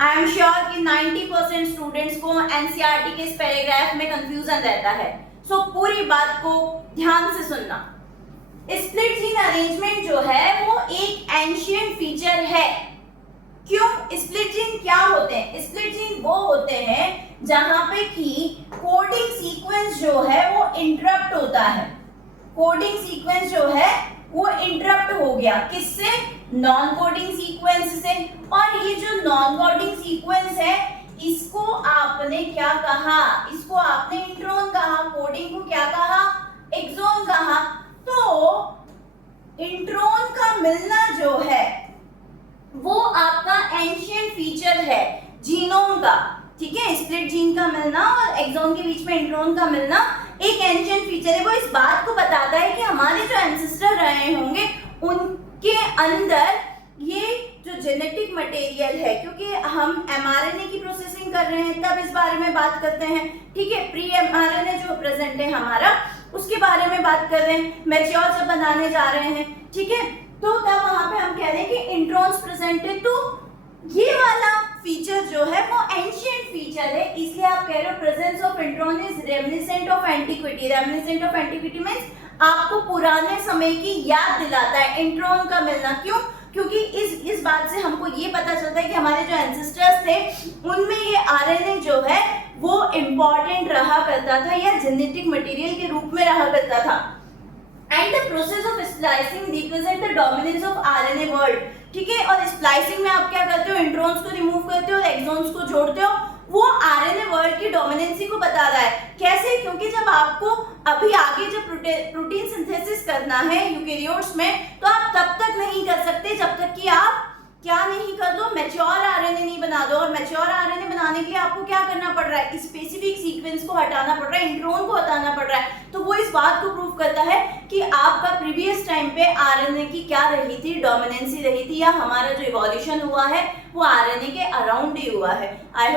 I am sure कि 90% students को NCERT के इस पैराग्राफ में कंफ्यूजन रहता है। सो पूरी बात को ध्यान से सुनना। स्प्लिट जीन अरेंजमेंट जो है वो एक एंशिएंट फीचर है। क्यों? स्प्लिट जीन क्या होते हैं? स्प्लिट जीन वो होते हैं जहां पे कि कोडिंग सीक्वेंस जो है वो इंटरप्ट होता है। कोडिंग सीक्वेंस जो है वो इंटरप्ट हो गया, किससे? नॉन कोडिंग सीक्वेंस से। और ये जो नॉन कोडिंग सीक्वेंस है इसको आपने क्या कहा? इसको आपने इंट्रोन कहा। कोडिंग को क्या कहा? एक्सोन कहा। तो इंट्रोन का मिलना जो है वो आपका एंशिएंट फीचर है जीनोम का, ठीक है। स्प्लिट जीन का मिलना और एक्सोन के बीच में इंट्रोन का मिलना एक एंशिएंट फीचर है। वो इस बात को बताता है कि हमारे जो एंसेस्टर रहे होंगे उनके अंदर ये जो जेनेटिक मटेरियल है, क्योंकि हम एमआरएनए की प्रोसेसिंग कर रहे हैं तब इस बारे में बात करते हैं, ठीक है। प्री एमआरएनए जो प्रेजेंट है हमारा उसके बारे में बात कर रहे हैं, मैच्योर जब बनाने जा रहे हैं, ठीक है। तो तब वहां पे हम कह रहे हैं कि इंट्रॉन्स प्रेजेंट है। तो ये वाला फीचर जो है वो एंशिएंट फीचर है, इसलिए आप कह रहे हो presence of intron is reminiscent of antiquity. Reminiscent of antiquity means आपको पुराने समय की याद दिलाता है इंट्रॉन का मिलना। क्यों? क्योंकि इस बात से हमको ये पता चलता है कि हमारे जो एंसेस्टर्स थे उनमें ये आरएनए जो है वो इम्पोर्टेंट रहा करता था या जेनेटिक मटेरियल के रूप में रहा करता था। And the process of splicing represent the dominance of RNA word, ठीक है। और स्प्लाइसिंग में आप क्या करते हो? इंट्रॉन्स को रिमूव करते हो और एक्सॉन्स को जोड़ते हो। वो आरएनए वर्ड की डोमिनेंसी को बता रहा है। कैसे? क्योंकि जब आपको अभी आगे जब प्रोटीन सिंथेसिस करना है यूकेरियोट्स में तो आप तब तक नहीं कर सकते जब तक कि आप क्या नहीं कर दो, मैच्योर आरएनए नहीं बना दो। और मैच्योर आरएनए बनाने के लिए आपको क्या करना पड़ रहा है? स्पेसिफिक सीक्वेंस को हटाना पड़ रहा है, इंट्रॉन को हटाना पड़ रहा है। तो वो इस बात को प्रूव करता है कि आपका प्रीवियस टाइम पे आरएनए की क्या रही थी? डोमिनेंसी रही थी, या हमारा जो इवोल्यूशन हुआ है वो आरएनए के अराउंड ही हुआ है। आई